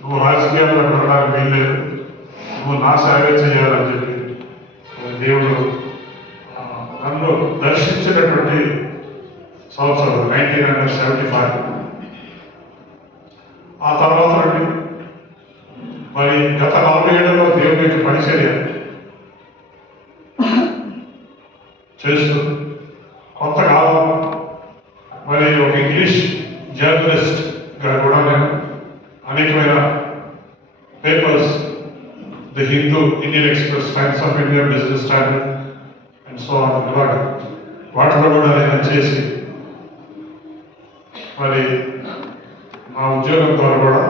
నువ్వు రాజకీయాల్లో వెళ్ళడానికి వీల్లేదు, నువ్వు నా సేవే చేయాలని చెప్పి దేవుడు నన్ను దర్శించినటువంటి సంవత్సరం 1975. ఆ తర్వాత మరి గత 40 ఏళ్లలో దేవుని యొక్క పరిచర్య చేస్తూ కొంతకాలం మరి ఒక ఇంగ్లీష్ జర్నలిస్ట్గా కూడా నేను అనేకమైన papers, the Hindu, Indian express, times of India, business standard and so on, వాటిలో కూడా నేను చేసి మరి మా ఉద్యోగం ద్వారా కూడా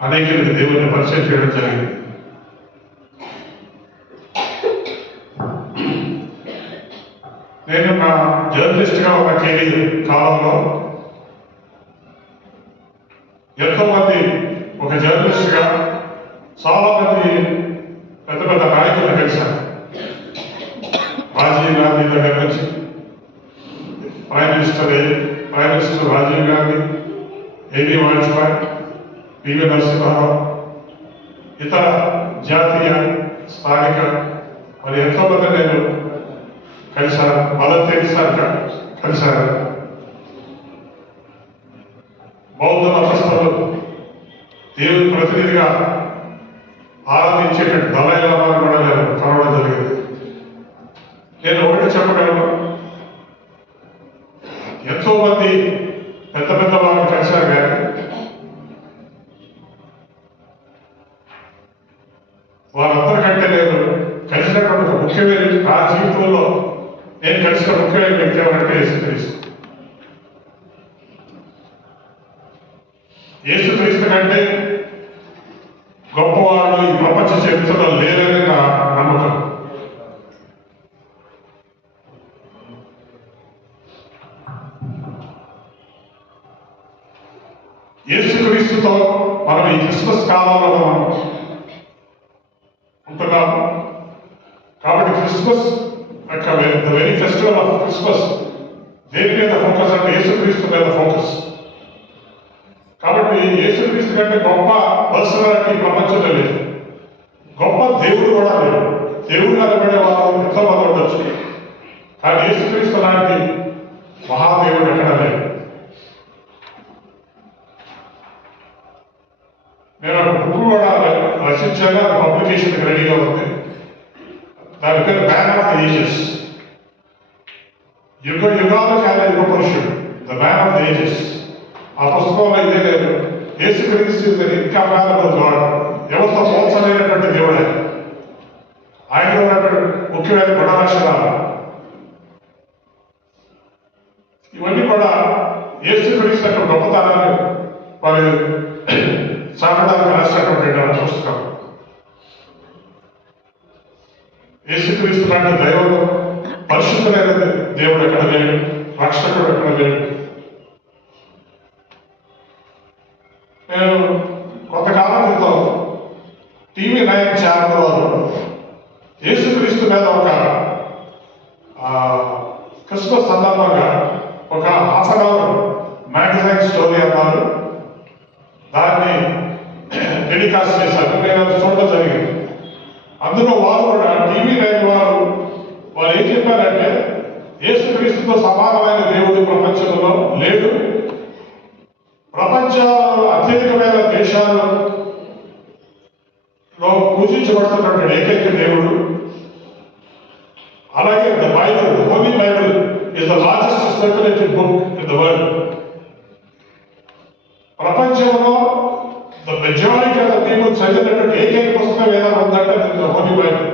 అనేక దేవుని పరిచయం చేయడం జరిగింది. నేను నా జర్నలిస్ట్గా ఉన్న కెరీర్ కాలంలో ఎంతో మంది, ఒక జర్నలిస్ట్గా చాలా మంది పెద్ద పెద్ద నాయకులను కలిశాను. రాజీవ్ గాంధీ దగ్గర నుంచి prime minister Rajiv Gandhi, AB Vajpayee, PV Narasimha Rao, ఇతర జాతీయ, స్థానిక మరి ఎంతో మంది నేను కలిశాను. మదర్ తెరీసా కలిశాను. బౌద్ధ మతస్థులు, దేవుని ప్రతినిధిగా ఆరాధించేటట్టు దలై లామాను కూడా నేను కలవడం జరిగింది. నేను ఒకటి చెప్పగలను, ఎంతో మంది పెద్ద పెద్ద వాళ్ళు కలిశారు, కానీ వాళ్ళందరికంటే నేను కలిసినటువంటి ముఖ్యమైన, నా జీవితంలో నేను కలిసిన ముఖ్యమైన వ్యక్తి ఎవరంటే యేసుక్రీస్తు. యేసుక్రీస్తు కంటే గొప్పవాళ్ళు ఈ ప్రపంచ చరిత్రలో లేరని నా నమ్మకం. యేసుక్రీస్తుతో మనం ఈ క్రిస్మస్ కాలంలో మనం ఉంటున్నాము. కాబట్టి క్రిస్మస్ యొక్క the very festival of Christmas దేని మీద ఫోకస్ అంటే యేసుక్రీస్తు మీద ఫోకస్. కాబట్టి యేసుక్రీస్తు కంటే గొప్ప పర్సనాలిటీ ప్రపంచంలో లేదు, గొప్ప దేవుడు కూడా లేదు. దేవుడు నిలబడే వాళ్ళు ఎంతో మంది ఉండొచ్చు, కానీ యేసుక్రీస్తు లాంటి మహాదేవుడు ఎక్కడ లేదు. నేను ఒక బుక్ కూడా రచించాను, పబ్లికేషన్ రెడీగా ఉంది. దాని పేరు మ్యాన్ ఆఫ్ ద ఏజెస్. యుగాలు చాలా యుగ పురుషుడు, the man of the ages. ఆ పుస్తకంలో ఇదే లేదు. యేసుక్రీస్తు ఇస్ ద ఇన్కంపారబుల్ గాడ్. ఎవరితో పోల్చలేనటువంటి దేవుడే. ఆయనలో ఉన్నటువంటి ముఖ్యమైన గుణలక్షణాలు ఇవన్నీ కూడా యేసుక్రీస్తు యొక్క గొప్పతనాన్ని వారి సాగడానికి రాసినటువంటి పుస్తకం. యేసుక్రీస్తు లాంటి దైవం, పరిశుద్ధమైన దేవుడు ఎక్కడ లేడు, రక్షకుడు ఎక్కడ లేడు. నేను కొంతకాలం క్రితం TV9 ఛానల్ వారు యేసుక్రీస్తు మీద ఒక క్రిస్మస్ సందర్భంగా ఒక ½ గంట మ్యాగజైన్ స్టోరీ అన్నారు. దాన్ని టెలికాస్ట్ చేశారు. నేను అది చూడడం జరిగింది. అందులో వారు కూడా TV9 వారు ఏం చెప్పారంటే, యేసుక్రీస్తుతో సమానమైన దేవుడు ప్రపంచంలో లేడు. ప్రపంచంలో అత్యధికమైన దేశాలలో పూజించబడుతున్నటువంటి ఏకైక దేవుడు. అలాగే the Bible, the holy Bible is the largest circulated book in the world. ప్రపంచంలో the majority of the people చదివినటువంటి ఏకైక పుస్తకం ఏదైనా ఉందంటే ద హోలీ బైబుల్.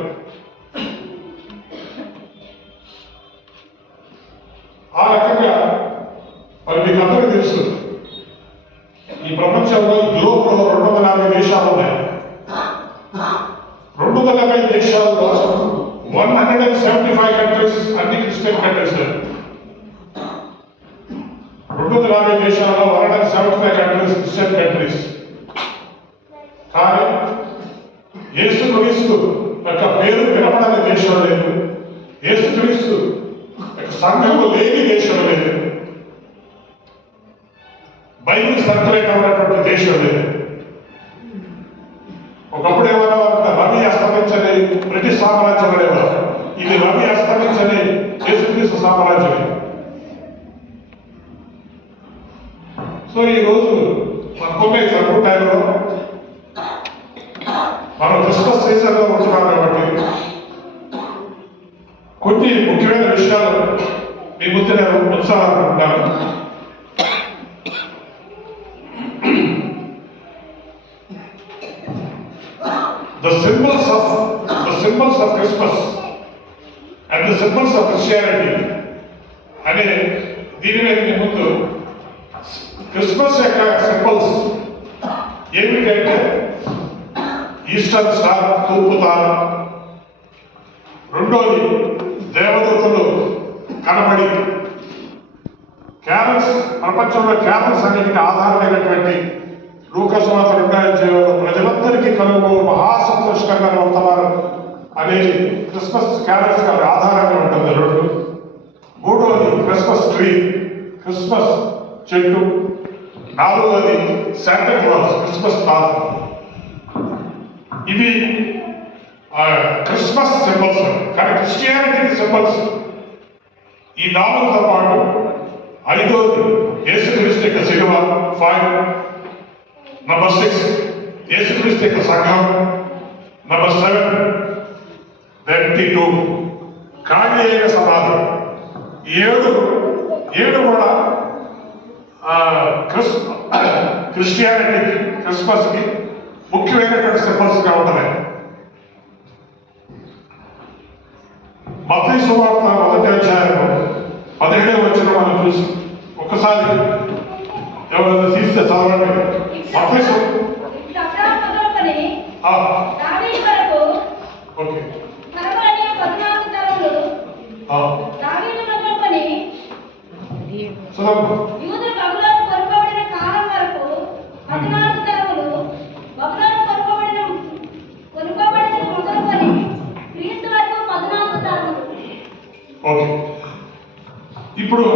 ఆ రకంగా మరి మీకు అందరికీ తెలుసు, ఈ ప్రపంచంలో ఈ గ్లోబ్లో 250 దేశాలు ఉన్నాయి. 250 దేశాల్లో 175 కంట్రీస్ అన్ని క్రిస్టియన్ కంట్రీస్. 250 దేశాల్లో 175 కంట్రీస్ క్రిస్టియన్ కంట్రీస్. కానీ యేసుక్రీస్తు యొక్క పేరు వినపడని దేశం లేదు, యేసుక్రీస్తు యొక్క సంఘము లేని దేశం లేదు, బైబిల్ సర్క్యులేట్ అవ్వనటువంటి దేశం లేదు. ఆరాధించబడేవారు. ఇది రవి అస్తమించని యేసుక్రీస్తు సామ్రాజ్యం. సో ఈరోజు కొన్ని చదువు టైంలో మనం క్రిస్మస్ సీజన్లో ఉంటున్నాం కాబట్టి కొన్ని ముఖ్యమైన విషయాలు మీ ముందు నేను ఉంచాలనుకుంటున్నాను. The symbols of Christmas and the symbols of Christianity అనే దీని మీద మీ ముందు క్రిస్మస్ యొక్క సింబల్స్ ఏమిటంటే ఈస్టర్ స్టార్, తూర్పు తార. రెండోది దేవదూతలు కనబడి క్యారల్స్, ప్రపంచంలో క్యారల్స్ అన్నిటికీ ఆధారమైనటువంటి లూకా సువార్త 2:7 ప్రజలందరికీ కలుగు మహాసంతోషకరమైన వర్తమానం అనేది క్రిస్మస్ క్యారల్స్ కి ఆధారంగా ఉంటుంది. రెండు. మూడవది క్రిస్మస్ ట్రీ, క్రిస్మస్ చెట్టు. నాలుగవది శాంటా క్లాస్, క్రిస్మస్ తాత. ఇవి క్రిస్మస్ సింబల్స్. కానీ క్రిస్టియానిటీకి సింబల్స్ ఈ నాలుగుతో పాటు ఐదోది యేసుక్రీస్తు యొక్క శిలువ 5. నంబర్ 6 యేసుక్రీస్తు యొక్క సంఘం. నంబర్ 7 22 ఖాళీ అయిన సమాధి. 7 కూడా క్రిస్టియానిటీకి, క్రిస్మస్ కి ముఖ్యమైనటువంటి సింబల్స్ గా ఉంటున్నాయి. మత్తయి సువార్త 1:17 వచ్చిన మనం చూసి ఒక్కసారి ఎవరైనా తీస్తే చదవండి. మత్తయి ఓకే ఓకే. ఇప్పుడు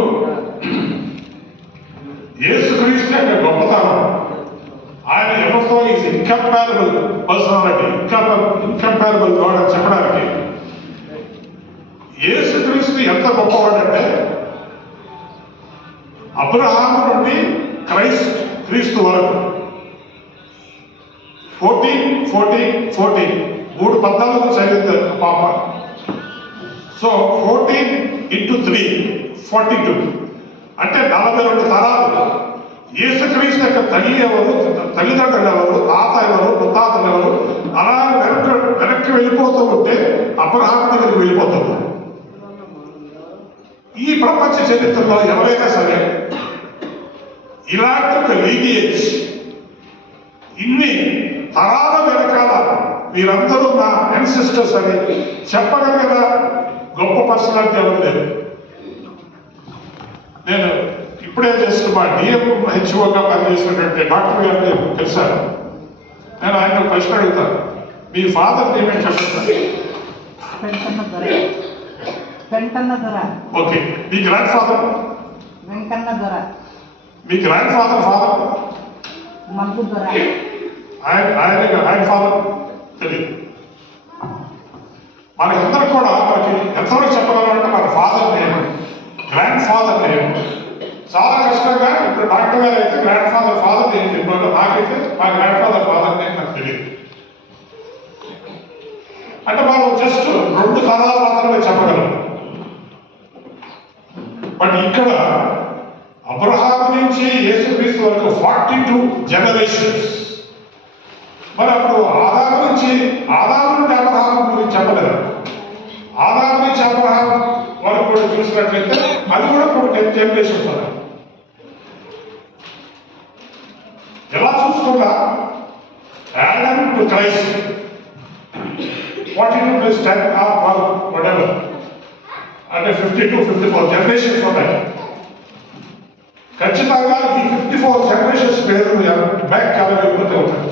యేసుక్రీస్తు యొక్క గొప్పతనం, ఆయన ఎవరితో is incomparable personality, incomparable God అని చెప్పడానికి యేసుక్రీస్తు ఎంత గొప్పవాడంటే అబ్రహాము నుండి క్రీస్తు వరకు 14 3:14 చదివింది పాప. సో 14 × 3 42 అంటే 42 తరాలు. యేసుక్రీస్తు యొక్క తల్లి ఎవరు, తల్లిదండ్రులు ఎవరు, తాత ఎవరు, ముత్తాతలు ఎవరు, అలా వెనక్కి వెళ్ళిపోతూ ఉంటే అబ్రహాము దగ్గరికి వెళ్ళిపోతుంది. ఈ ప్రపంచ చరిత్రలో ఎవరైనా సరే ఇలాంటి ఒక లీనియేజ్, ఇన్ని తరాల వెనకాల వీరందరూ నా యాన్సిస్టర్స్ అని చెప్పగలిగిన గొప్ప పర్సనాలిటీ ఎవరు లేదు. నేను ఇప్పుడే చేసిన మా డిఎంహెచ్ఓగా పనిచేసినటువంటి డాక్టర్ గారిని కలిశాను. నేను ఆయన ప్రశ్న అడుగుతాను, మీ ఫాదర్ నేమ్ ఏంటి చెప్పండి. ఓకే. మీ గ్రాండ్ ఫాదర్? మీ గ్రాండ్ ఫాదర్ ఆయన ఫాదర్ తెలియదు. మనకందరూ కూడా మనకి ఎంతవరకు చెప్పగలమంటే మన father name, grand father name చాలా కష్టంగా. ఇప్పుడు డాక్టర్ గారు అయితే గ్రాండ్ ఫాదర్ నేమ్ చెప్పారు. నాకైతే మా గ్రాండ్ ఫాదర్ నేమ్ నాకు తెలియదు. అంటే మనం జస్ట్ 2 తరాలు మాత్రమే చెప్పగలం. బట్ ఇక్కడ అబ్రహాము నుంచి యేసుక్రీస్తు వరకు 42 జనరేషన్స్. మరి అప్పుడు ఆదాము నుండి అబ్రహాము గురించి చెప్పలేదు. ఆదాము నుంచి అబ్రహాము వరకు కూడా చూసినట్లయితే అది కూడా ఒక 10 జనరేషన్స్ ఉన్నాయి. ఎలా చూసుకున్నా యాడమ్ టు క్రైస్ట్ 42 + 10 whatever అంటే 52-54 జనరేషన్స్ ఉన్నాయి. ఖచ్చితంగా ఈ 54 జనరేషన్స్ పేరు బ్యాక్ వెళ్ళిపోతే ఉంటాయి.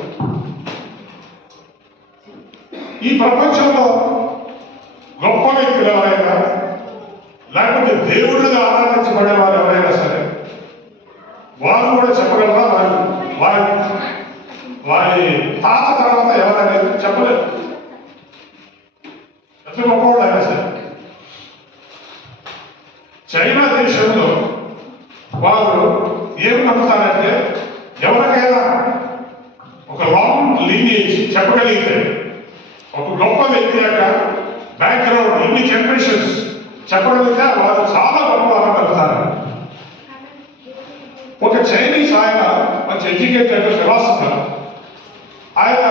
ఈ ప్రపంచంలో గొప్ప వ్యక్తులు ఎవరైనా, లేకపోతే దేవుళ్ళుగా ఆరాధించబడే వారు ఎవరైనా సరే వారు కూడా చెప్పగలరా? వారి తాత తర్వాత ఎవరనేది చెప్పలేదు. గొప్ప వ్యక్తి యొక్క బ్యాక్గ్రౌండ్ ఇన్ని జనరేషన్స్ చెప్పగలిగితే వాళ్ళు చాలా గొప్ప వాళ్ళని పెడతారు. ఒక చైనీస్ ఆయన మంచి ఎడ్యుకేటెడ్ ఫిలాసఫర్, ఆయన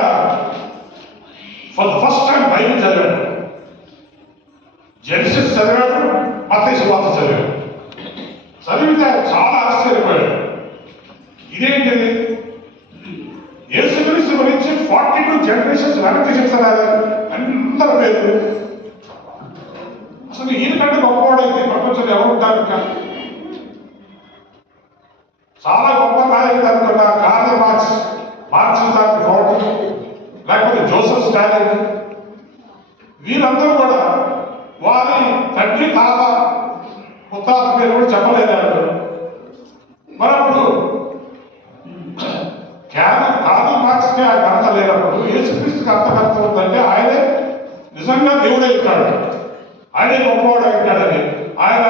for the first time Bible చదివాడు. జెనసిస్ చదివాడు, మత్తయి సువార్త చదివాడు. చదివితే చాలా ఆశ్చర్యపోయాడు. ఇదేంటిది, యేసుక్రీస్తు గురించి 42 జనరేషన్స్ వెనక్కి చెప్తున్నారు అందరి పేరు. అసలు ఈయనకంటే గొప్పవాడైతే ప్రపంచంలో ఎవరు ఉంటారు? చాలా గొప్ప నాయకుడు అనుకున్న కార్ల్ మార్క్స్, మార్క్సిజానికి ఫౌండర్, లేకపోతే జోసెఫ్ స్టాలిన్, వీరందరూ కూడా వారి తండ్రి తాత ముత్తాత పేరు కూడా చెప్పలేదాడు. మరి అప్పుడు కార్ల్ మార్క్స్కి ఆ ఘనత లేనప్పుడు యేసుక్రీస్తుకి అంత ఘనత ఉందంటే ఆయనే నిజంగా దేవుడే ఉంటాడు, ఆయనే గొప్పవాడు ఉంటాడని ఆయన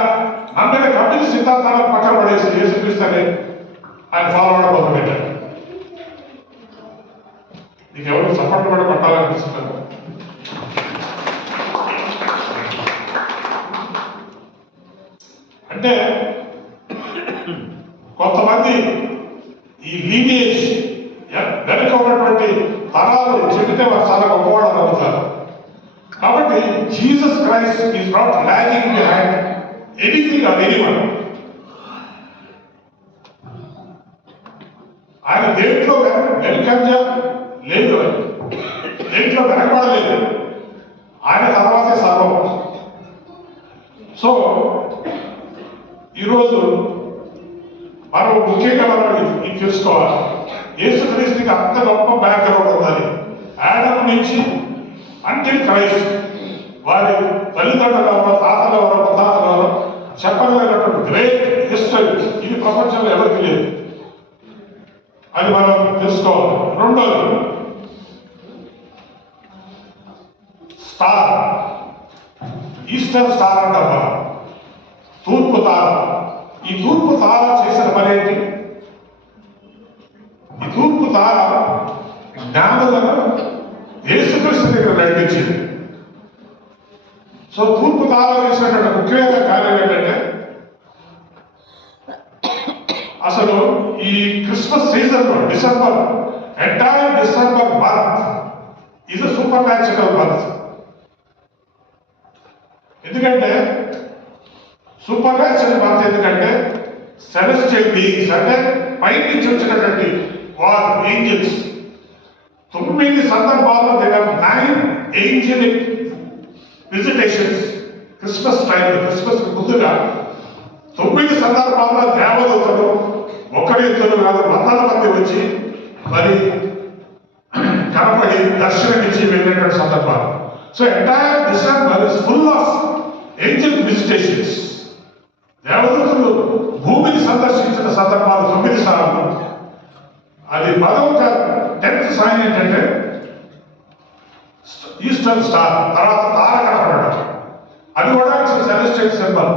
నమ్మిన కమ్యూనిస్ట్ సిద్ధాంతాలను పక్కన పడేసి యేసుక్రీస్తు అని ఆయన ఫాలో అవడం మొదలుపెట్టాడు. నీకు ఎవరు సపోర్ట్ కూడా పట్టాలనిపిస్తున్నారు? అంటే కొంతమంది ఈ లీనియేజ్ వెనక ఉన్నటువంటి తరాలు చెబితే వారు చాలా గొప్పవాడు అనుకుంటారు. కాబట్టి Jesus Christ is not logging behind anything or anyone. ఆయన దేంట్లో వెనుకంజ లేదు, దేంట్లో వెనకబడలేదు, ఆయన తర్వాతే సర్వం. సో ఈరోజు మనం ముఖ్యంగా మనం ఇది తెలుసుకోవాలి, యేసుక్రీస్తుకి అంత గొప్ప బ్యాక్గ్రౌండ్ ఉందని. ఆడమ్ నుంచి అంటిల్ క్రైస్ట్ వారి తల్లిదండ్రులు ఎవరో, తాతలు ఎవరో, ముత్తాతలు ఎవరో చెప్పగలిగినటువంటి గ్రేట్ హిస్టరీ ఇది ప్రపంచంలో ఎవరికి లేదు. అది మనం తెలుసుకోవాలి. రెండోది స్టార్, ఈస్టర్ స్టార్ అంటాం మనం, తూర్పు తార. ఈ తూర్పు తార చేసిన పని ఏంటి? ఈ తూర్పు తార జ్ఞానులను యేసుక్రీస్తు దగ్గర నడిపించింది. సో తూర్పు తార చేసినటువంటి ముఖ్యమైన కార్యం ఏంటంటే, అసలు ఈ క్రిస్మస్ సీజన్ లో December, entire December month is a super natural month. ఎందుకంటే సూపర్ న్యాచురల్ మంత్ ఎందుకంటే సెలెస్టియల్ బీయింగ్స్ అంటే పై నుంచి వచ్చినటువంటి వారు ఏంజల్స్ 9 సందర్భాల్లో దగ్గర 9 ఏంజలిక్ విజిటేషన్స్ క్రిస్మస్ టైంలో, క్రిస్మస్ ముందుగా 9 సందర్భాల్లో దేవదూతలు ఒకరి ఇద్దరు కాదు వందల మంది వచ్చి మరి కనపడి దర్శనమిచ్చి వెళ్ళినటువంటి సందర్భాలు. So entire December is full of angel visitations. దేవదూతలు భూమిని సందర్శించిన సందర్భాలు 9 సార్లు. అది 10th సైన్ ఏంటంటే ఈస్టర్ స్టార్, తర్వాత తార కనపడటం. అది కూడా సెలెస్టియల్ సింబల్.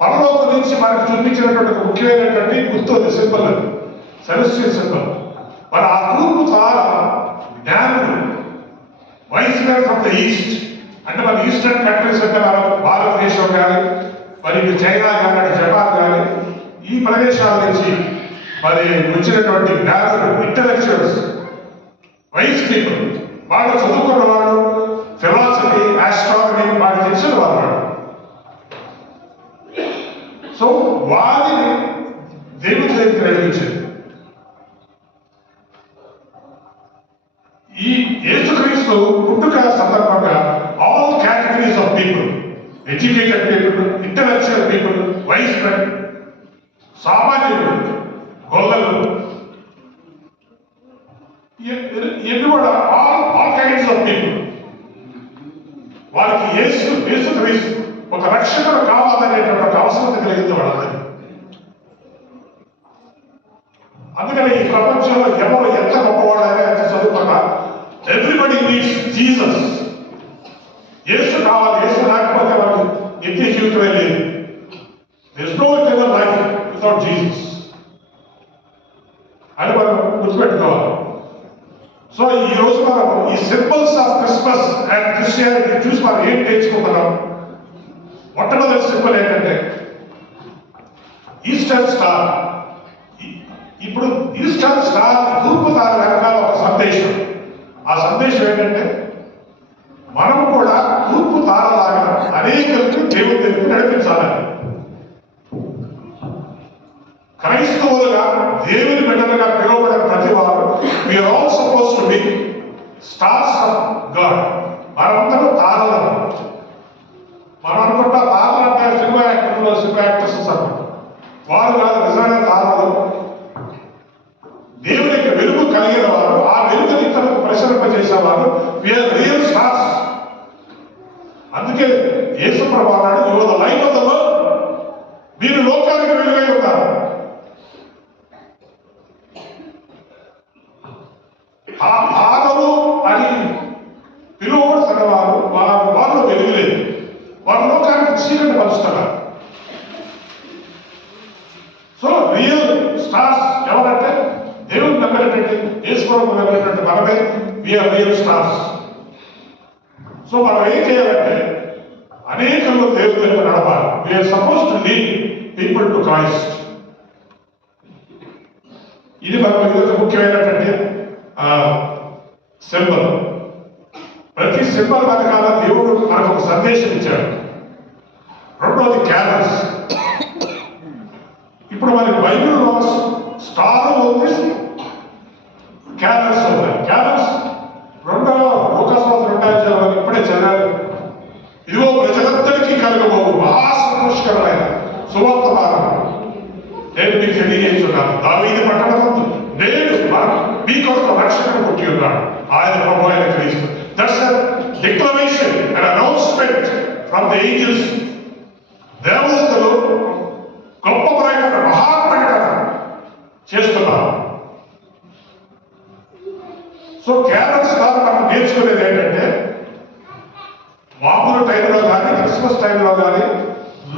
పరలోకం నుంచి మనకు చూపించినటువంటి ఒక ముఖ్యమైనటువంటి గుర్తు సింబల్, అది సెలెస్టియల్ సింబల్. మరి ఆ తూర్పు తార జ్ఞానులు, wise men from the east, అంటే మన ఈస్టర్న్ కంట్రీస్ అంటే మన భారతదేశం కానీ, మరి చైనా కానీ, జపాన్ కానీ, ఈ ప్రదేశాల నుంచి మరి వచ్చినటువంటి జ్ఞానులు, ఇంటలెక్చువల్స్, వైస్ పీపుల్, వాళ్ళు చదువుకున్న వాళ్ళు, ఫిలాసఫీ, ఆస్ట్రానమీ వాళ్ళు తెలిసిన వాళ్ళు. సో వారిని దేవుడి దగ్గరికి నడిపించింది. ఈ యేసుక్రీస్తు పుట్టుక సందర్భంగా all categories of people, educated people, intellectual people, wise men, సామాన్యులు, గొల్లలు, ఇవి కూడా ఆల్ కైండ్స్ ఆఫ్ పీపుల్ వారికి యేసుక్రీస్తు ఒక రక్షకుడు కావాలనేటువంటి ఒక అవసరత కలిగింది వాళ్ళని. అందుకని ఈ ప్రపంచంలో ఎవరు ఎంత గొప్పవాడైనా, ఎంత చదువుకున్నా, ఎవ్రీబడి నీడ్స్ జీసస్. యేసు కావాలి, యేసు లేకపోతే వాళ్ళకి నిత్య జీవితమే లేదు. There is no eternal life without Jesus అని మనం గుర్తుపెట్టుకోవాలి. సో ఈ రోజు మనం ఈ symbols of Christmas and Christianity చూసి మనం ఏం నేర్చుకుంటున్నాం? మొట్టమొదటి సింబల్ ఏంటంటే ఈస్టర్ స్టార్. ఇప్పుడు ఈస్టర్ స్టార్ తూర్పు తార వెనకాల ఒక సందేశం. ఆ సందేశం ఏంటంటే మనము కూడా తూర్పు తారలాగా అనేకులకు దేవుని దగ్గరికి నడిపించాలని. క్రైస్తవులుగా దేవుని బిడ్డలుగా పిలువబడిన ప్రతి వారు we are all suppose to be stars of God. మనందరూ తారలు. మనం అనుకుంటా తారలు అంటే సినిమా యాక్టర్స్ అనుకుంటాం. వారు కాదు, నిజమైన తారలు. దేవునికి వెలుగు కలిగిన వారు, ఆ వెలుగుని ఇతరులకు ప్రసరింపజేసేవారు వీఆర్ రియల్ స్టార్స్. అందుకే యేసు ప్రభువు అన్నాడు, you are the light of the world. మీరు లోకానికి వెలుగై ఉన్నారు. ఆ తారలు అని పిలువబడుతున్న వారు వెలుగులేదు. వారు లోకానికి చీకటి పంచుతున్నారు. సో రియల్ స్టార్స్ ఎవరంటే దేవుని నమ్మినటువంటి, యేసు ప్రభువును నమ్మినటువంటి మనమే వీఆర్ రియల్ స్టార్స్. సో మనం ఏం చేయాలంటే అనేకంలో దేవుని దగ్గర నడపాలి. We are suppose to lead people to Christ. ఇది మనకు ముఖ్యమైనటువంటి సింబల్. ప్రతి సింబల్ వెనకాల దేవుడు మనకు ఒక సందేశం ఇచ్చాడు. రెండోది క్యారల్స్. ఇప్పుడు మనకి బైబిల్లో స్టార్ ఉంది, క్యారల్స్ ఉన్నాయి. క్యారల్స్ లూకాసు 2 ఇప్పుడే చదివారు. ఇదిగో ప్రజలందరికీ కలగబోవు మహా సంతోషకరమైన సువార్తమానం నేను మీకు తెలియజేస్తున్నాను. దావీదు పట్టణమందు నేడు మీకోసం రక్షకుడు పుట్టి ఉన్నాడు, ఆయన ప్రభువు అయిన క్రీస్తు. That's a declaration and announcement from the angels. దేవదూతలు గొప్ప ప్రకటన, మహాప్రకటన చేస్తున్నారు. సో క్యారల్స్ ద్వారా మనం నేర్చుకునేది ఏంటంటే మామూలు టైంలో కానీ క్రిస్మస్ టైంలో కానీ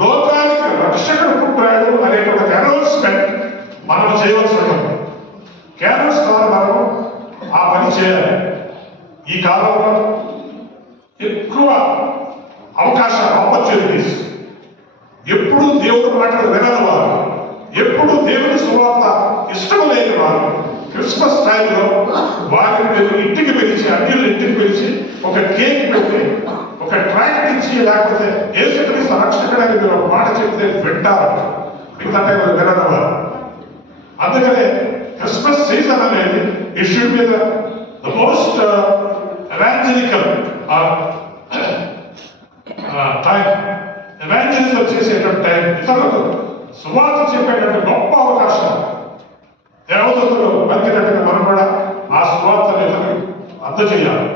లోకానికి రక్షకుడు పుట్టాడు అనేటువంటి అనౌన్స్మెంట్ మనం చేయవలసి ఉంటుంది. క్యారల్స్ ద్వారా మనం ఆ పని చేయాలి. ఈ కాలంలో ఎక్కువ అవకాశాలు, ఆపర్చునిటీస్. ఎప్పుడు దేవుడి మాటలు వినని వారు, ఎప్పుడు దేవుడి సువార్త ఇష్టం లేని వారు క్రిస్మస్ టైంలో వారిని మీరు ఇంటికి పిలిచి, అన్యులు ఇంటికి పిలిచి ఒక కేక్ పెట్టి, ఒక ట్రాక్ట్ ఇచ్చి, లేకపోతే యేసుక్రీస్తు రక్షకుడని మీరు ఒక మాట చెప్తే వింటారు. మిగతా టైంలో వినని వారు. అందుకనే క్రిస్మస్ సీజన్ అనేది it should be the most evangelical time. Evangelism చేసేటువంటి టైం, ఇతరులకు సువార్త చెప్పేటువంటి గొప్ప అవకాశం. దేవదూతలు పలికినట్టుగా మనం కూడా ఆ సువార్తను ఇతరులకు అందజేయాలి.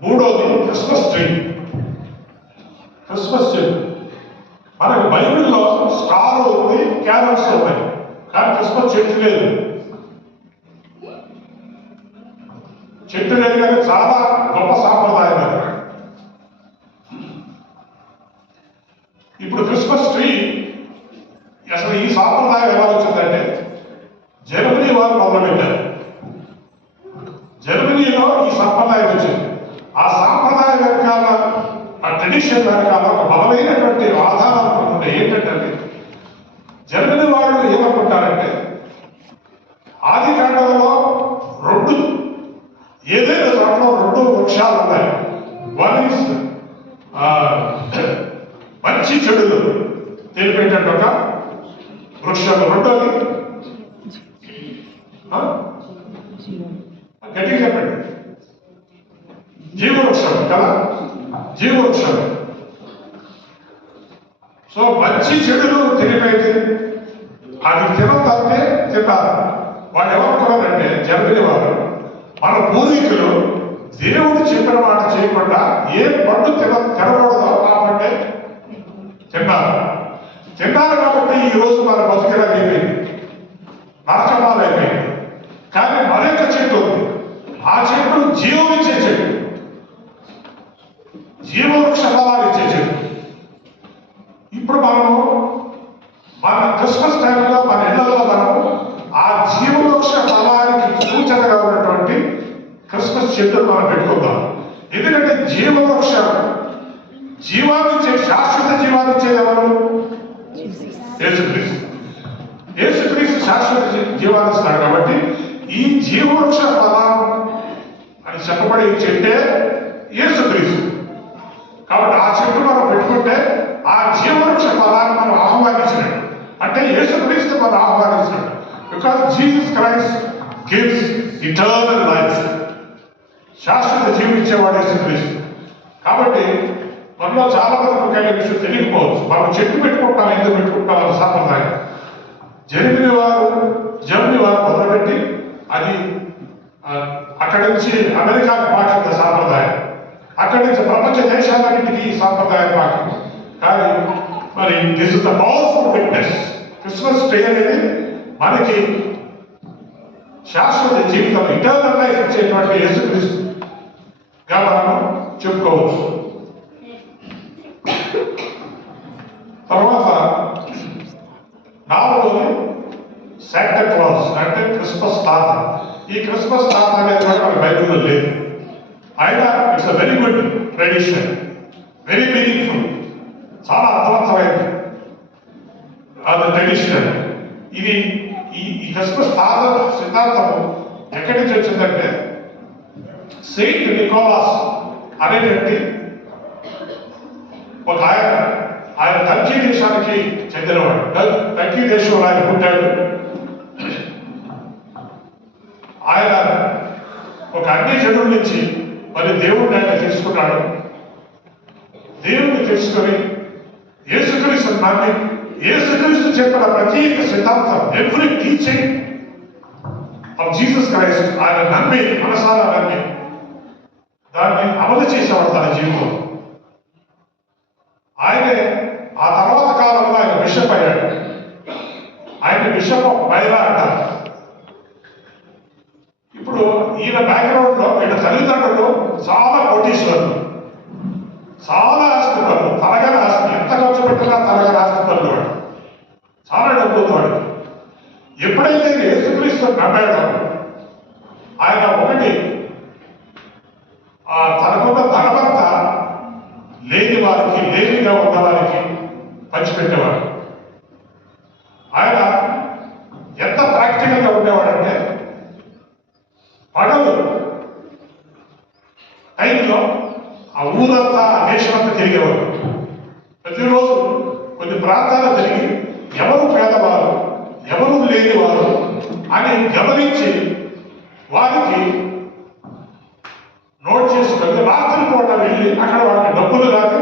మూడోది క్రిస్మస్ ట్రీ. క్రిస్మస్ ట్రీ మనకు బైబిల్లో స్టార్ ఉంది, క్యారల్స్ ఉన్నాయి, కానీ క్రిస్మస్ చెట్టు లేదు. చెట్టు లేదు కానీ చాలా గొప్ప సాంప్రదాయం అది. ఇప్పుడు క్రిస్మస్ ట్రీ అసలు ఈ సాంప్రదాయం ఎలా వచ్చిందంటే జర్మనీ వారు మొదలుపెట్టారు. జర్మనీలో ఈ సాంప్రదాయం వచ్చింది. ఆ సాంప్రదాయం వెనకాల, ఆ ట్రెడిషన్ వెనకాల ఒక బలమైనటువంటి ఆధారాలు ఉంటాయి. ఏంటంటే జర్మనీ వాళ్ళు ఏమనుకుంటారంటే ఆది కాండంలో ఏదైనా చోట్ల 2 వృక్షాలు ఉన్నాయి. వన్ ఈజ్ మంచి చెడులు తెలిపేటట్టు ఒక వృక్షాలు. రెండోది గట్టిగా చెప్పండి, జీవవృక్షం కదా, జీవవృక్షం. సో మంచి చెడులు తెలిపైతే అది తినదంటే తిన్నారు. వాళ్ళు ఏమనుకున్నారంటే జర్మనీ వారు, మన పూర్వీకులు దేవుడు చెప్పిన మాట చేయకుండా ఏ పండు తినకూడదో ఆ పండే తిన్నారు కాబట్టి ఈ రోజు మన బతుకులకు అయిపోయింది, నరకమాలు అయిపోయింది. కానీ మరొక చెట్టు ఉంది, ఆ చెట్టు జీవం ఇచ్చే చెట్టు, జీవవృక్ష ఫలాలు ఇచ్చే చెట్టు. ఇప్పుడు మనము మన క్రిస్మస్ టైంలో మన ఇళ్లలో మనము ఆ జీవ చెట్టును మనం పెట్టుకుందాం. ఎందుకంటే జీవవృక్షం, జీవాన్నిచ్చే, శాశ్వత జీవాన్నిచ్చేది ఎవరు? యేసుక్రీస్తు. యేసుక్రీస్తు శాశ్వత జీవాన్ని ఇస్తాడు. కాబట్టి ఈ జీవవృక్ష ఫలం అని చెప్పబడే చెట్టే యేసుక్రీస్తు. కాబట్టి ఆ చెట్టు మనం పెట్టుకుంటే ఆ జీవవృక్ష ఫలాన్ని మనం ఆహ్వానించినట్టు, అంటే యేసుక్రీస్తు మనం ఆహ్వానించినట్టు. Because Jesus Christ gives eternal life. శాశ్వత జీవం ఇచ్చేవాడు యేసుక్రీస్తు. కాబట్టి మనలో చాలా మంది విషయం తెలియకపోవచ్చు. మనం చెట్టు పెట్టుకుంటాం, ఎందుకు పెట్టుకుంటాం అన్న సాంప్రదాయం జర్మనీ వారు మొదలుపెట్టి అది అక్కడి నుంచి అమెరికాకు పాటించిన సాంప్రదాయం, అక్కడి నుంచి ప్రపంచ దేశాలన్నింటికి ఈ సాంప్రదాయం పాటింది. కానీ మరి this is the powerful witness. Christmas day అనేది మనకి శాశ్వత జీవితం, ఇంటర్నల్ లైఫ్ ఇచ్చేటువంటి యేసుక్రీస్తుగా మనం చెప్పుకోవచ్చు. తర్వాత నాలుగోది శాంటా క్లాస్, అంటే క్రిస్మస్ తాత. ఈ క్రిస్మస్ తాత అనేది కూడా మన బైబిల్లో లేదు. అయినా it's a very good tradition, very meaningful, చాలా అర్థవంతమైనది అది ట్రెడిషన్. ఇది ఈ క్రిస్మస్ తాత సిద్ధాంతము ఎక్కడి నుంచి వచ్చిందంటే సెయింట్ నికోలాస్ అనేటువంటి ఒక ఆయన టర్కీ దేశానికి చెందినవాడు. టర్కీ దేశంలో ఆయన పుట్టాడు. ఆయన ఒక అన్ని జనుల నుంచి మరి దేవుడిని ఆయన తెలుసుకున్నాడు. దేవుడిని తెలుసుకొని యేసుక్రీస్తు నమ్మి, యేసుక్రీస్తు చెప్పిన ప్రత్యేక సిద్ధాంతం, every teaching of Jesus Christ ఆయన నమ్మి, మనసారా నమ్మి దాన్ని అమలు చేసేవాడు తన జీవితంలో. ఆయనే ఆ తర్వాత కాలంలో ఆయన బిషప్ అయ్యాడు. ఆయన బిషప్ ఆఫ్ బైరా అంటారు. ఇప్పుడు ఈయన బ్యాక్గ్రౌండ్ లో వీళ్ళ తల్లిదండ్రులు చాలా కోటీశ్వరులు, చాలా ఆస్తి పనులు, తరగని ఆస్తి, ఎంత ఖర్చు పెట్టినా తరగని ఆస్తి పనులు వాడు, చాలా డబ్బులు వాడు. ఎప్పుడైతే యేసుక్రీస్తు నమ్మాడో ఆయన ఒకటి తనకున్న ధనమంతా లేని వారికి, లేనిగా ఉన్న వారికి పంచిపెట్టేవాడు. ఆయన ఎంత ప్రాక్టికల్ గా ఉండేవాడంటే పడవ టైంలో ఆ ఊరంతా, ఆ దేశమంతా తిరిగేవాడు. ప్రతిరోజు కొన్ని ప్రాంతాలు తిరిగి ఎవరు పేదవారు, ఎవరు లేనివారు అని గమనించి వారికి నోట్ చేసుకొని రాత్రి పూట వెళ్ళి అక్కడ వాళ్ళకి డబ్బులు కానీ,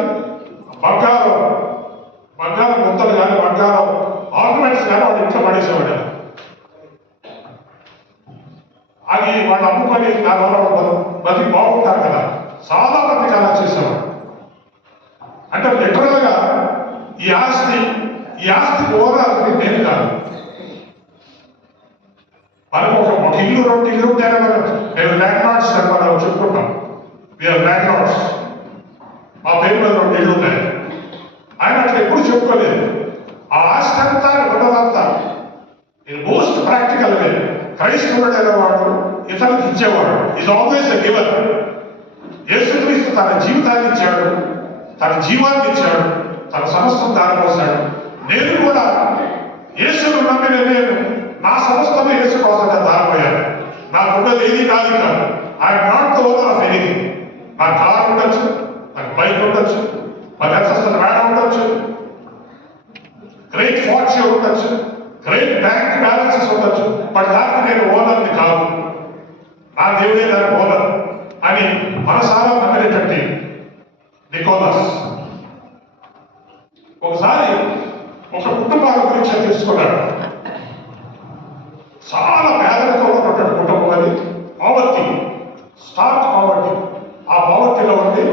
బంగారం ముద్దలు కానీ, బంగారం ఆర్నమెంట్స్ కానీ వాడు ఇంట్లో పడేసేవాడు. అది వాళ్ళు అమ్ముకొని దానివల్ల బతికి బాగుంటారు కదా. చాలా మందికి అలా చేసేవాడు. అంటే లిటరల్ గా ఈ ఆస్తి ఓరాలి నేను కాదు. మనకు ఒక ఇల్లు, 2 ఇల్లు ఉంటేనే మేము ల్యాండ్ లార్డ్స్ అని మనం చెప్పుకుంటాం. ల్యాండ్ లార్డ్స్, మా పేరులో 2 ఇల్లు ఉన్నాయి. ఆయన అట్లా ఎప్పుడు చెప్పుకోలేదు. ఆ ఆస్తి అంతా ఉన్నదంతా మోస్ట్ ప్రాక్టికల్ వే. క్రైస్తవుడు అనేవాడు ఇతరులకు ఇచ్చేవాడు. Is always a giver. యేసుక్రీస్తు తన జీవితాన్ని ఇచ్చాడు, తన జీవాన్ని ఇచ్చాడు, తన సమస్తం దారిపోసాడు. నేను కూడా యేసును నమ్మిన నేను నా సమస్తము యేసు కోసం దారిపోయాను. నాకున్నది ఏది కాదు కాదు. I'm not the owner of anything. నా కారు ఉండొచ్చు, నాకు బైక్ ఉండొచ్చు, మా నెక్సెస్ మేడ ఉండొచ్చు, గ్రేట్ ఫార్చ్యూన్ ఉండొచ్చు, గ్రేట్ బ్యాంక్ బ్యాలెన్సెస్ ఉండొచ్చు. బట్ దానికి నేను ఓనర్ని కాదు, నా దేవుడే దానికి ఓనర్ అని మనసారా నమ్మినటువంటి నికోలస్ ఒకసారి ఒక కుటుంబాల గురించి తెలుసుకున్నాడు. చాలా పేదరికంలో ఉన్నటువంటి కుటుంబం, అది పావర్టీ, స్టార్క్ పావర్టీ. ఆ పావర్టీలో ఉండి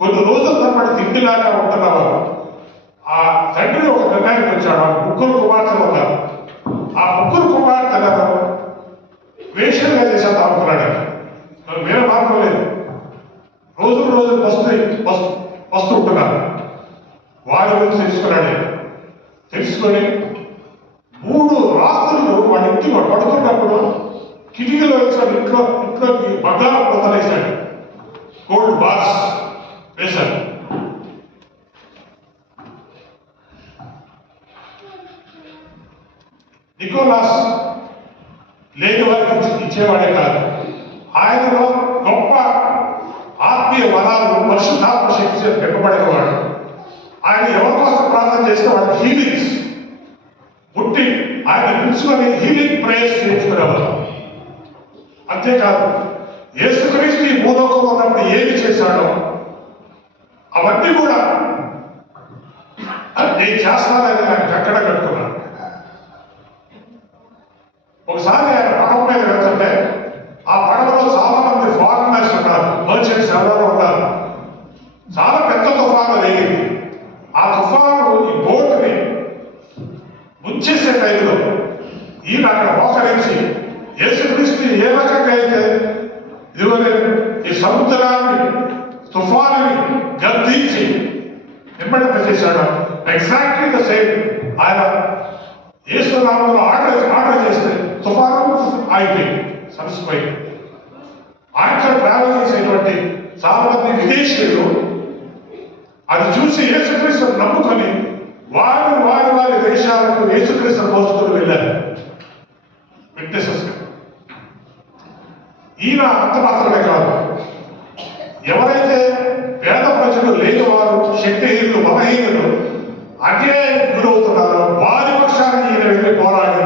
కొన్ని రోజుల తరబడి తిండిలాగా ఉంటున్నవారు. ఆ తండ్రి ఒక నిర్ణయానికి వచ్చాడు. ఆ 3 కుమార్తెలు ఉన్నారు. ఆ 3 కుమార్తెలను వేషంగా చేసేద్దాం అనుకున్నాడు. వేరే మార్గం లేదు. రోజు వస్తూ ఉంటున్నారు. వారి గురించి తెలుసుకున్నాడు. తెలుసుకొని 3 రాత్రులు వాళ్ళ ఇంటికి పడుతున్నప్పుడు కిటికీలో వచ్చాడు. ఇంట్లోకి బంగారు పూతలు వేశాడు, గోల్డ్ బార్స్ వేశాడు. నికోలాస్ లేని వారికి ఇచ్చేవాడే కాదు, ఆయనలో గొప్ప ఆత్మీయ వరాలు పరిశుద్ధాత్మ శక్తి పెంపబడినవాడు. ఆయన ఎవరి కోసం ప్రార్థన చేస్తే వాడు హీలింగ్స్ పుట్టి ఆయన పిలుచుకొని హీలింగ్ ప్రేయర్స్ చేయించుకునేవారు. అంతేకాదు యేసుక్రీస్తు ఈ భూలోకంలో ఉన్నప్పుడు ఏమి చేశాడో అవన్నీ కూడా నేను చేస్తానని నాకు కట్టడ కట్టుకున్నాను. ఒకసారి ఆయన పడవ మీద వెళ్తుంటే ఆ పడవలో చాలా మంది ఫారినర్స్ ఉన్నారు, మర్చెంట్స్ ఎవరో ఉన్నారు. చాలా పెద్ద తుఫాను వేగింది. ఆ తుఫాను ఈ బోటుని ముంచేసే టైంలో ఈయన అక్కడ మోకరించి యేసుక్రీస్తు ఏ రకంగా అయితే ఇదిగోనే ఈ సముద్రాన్ని తుఫానుని గద్దించి నిమ్మడింపజేశాడు, ఎగ్జాక్ట్లీ ద సేమ్ ఆయన యేసునామంలో ఆర్డర్ చేస్తే తుఫాను ఆగిపోయింది, సమసిపోయింది. ఆయనతో ట్రావెల్ చేసేటువంటి చాలా మంది విదేశీయులు అది చూసి యేసుక్రీస్తును నమ్ముకొని వారి దేశాలకు యేసుక్రీస్తును మోసుకొని వెళ్ళారు విట్నెసెస్. ఈయన అంత మాత్రమే కాదు, ఎవరైతే పేద ప్రజలు లేని వారు, శక్తిహీనులు, బలహీనులు అన్యాయం గురవుతున్నారో వారి పక్షాన్ని ఈయన వెళ్ళి పోరాడి